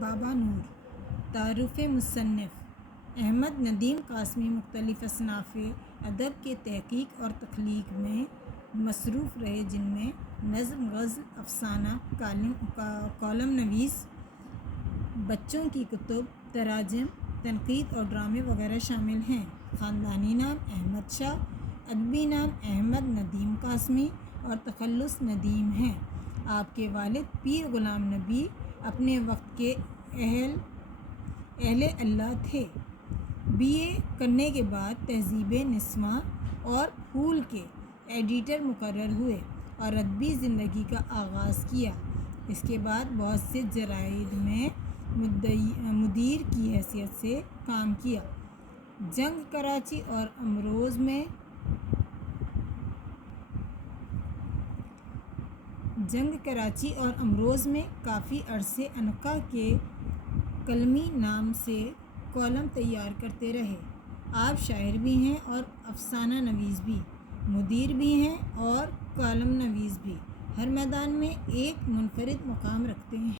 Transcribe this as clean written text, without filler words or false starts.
بابا نور۔ تعارف مصنف احمد ندیم قاسمی مختلف اصناف ادب کے تحقیق اور تخلیق میں مصروف رہے، جن میں نظم، غزل، افسانہ، کالم نویس، بچوں کی کتب، تراجم، تنقید اور ڈرامے وغیرہ شامل ہیں۔ خاندانی نام احمد شاہ، ادبی نام احمد ندیم قاسمی اور تخلص ندیم ہے۔ آپ کے والد پیر غلام نبی اپنے وقت کے اہل اللہ تھے۔ BA کرنے کے بعد تہذیب نسواں اور پھول کے ایڈیٹر مقرر ہوئے اور ادبی زندگی کا آغاز کیا۔ اس کے بعد بہت سے جرائد میں مدیر کی حیثیت سے کام کیا۔ جنگ کراچی اور امروز میں کافی عرصے عنقا کے قلمی نام سے کالم تیار کرتے رہے۔ آپ شاعر بھی ہیں اور افسانہ نویس بھی، مدیر بھی ہیں اور کالم نویس بھی، ہر میدان میں ایک منفرد مقام رکھتے ہیں۔